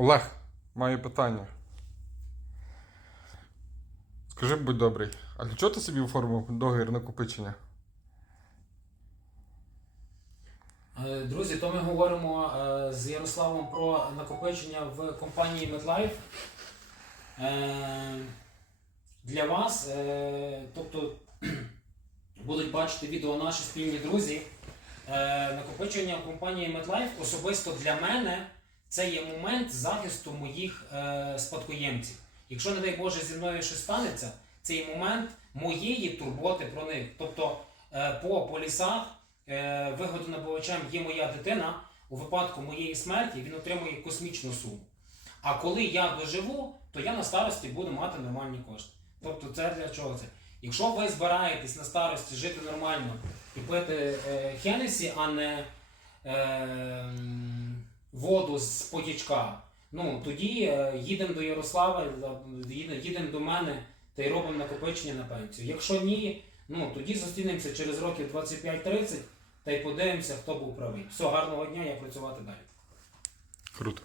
Олег, маю питання. Скажи, будь добрий, а для чого ти собі оформив договір накопичення? Е, Друзі, то ми говоримо е, з Ярославом про накопичення в компанії MetLife. Е, Для вас, тобто будуть бачити відео наші спільні друзі. Накопичення в компанії MetLife особисто для мене це є момент захисту моїх е, спадкоємців. Якщо, не дай Боже, зі мною щось станеться, це є момент моєї турботи про них. Тобто е, по полісах е, вигодонабувачем є моя дитина, у випадку моєї смерті він отримує космічну суму. А коли я доживу, то я на старості буду мати нормальні кошти. Тобто, це для чого це? Якщо ви збираєтесь на старості жити нормально і пити е, Хенесі, а не е, воду з потічка, ну тоді е, їдемо до Ярослава, їдемо їдемо до мене та й робимо накопичення на пенсію. Якщо ні, ну тоді зустрінемося через років 25-30 та й подивимося, хто був правий. Все, гарного дня, я працювати далі. Круто.